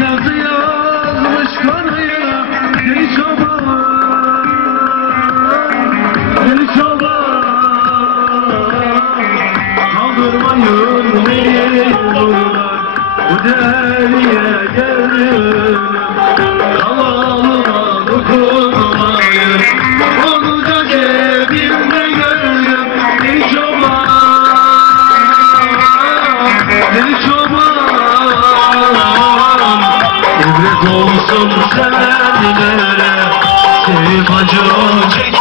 yazı yazmış karıya Deli çoban Deli çoban Kaldırmayın beni buradan. Bu deli çok sevenlere Sevip acı olacak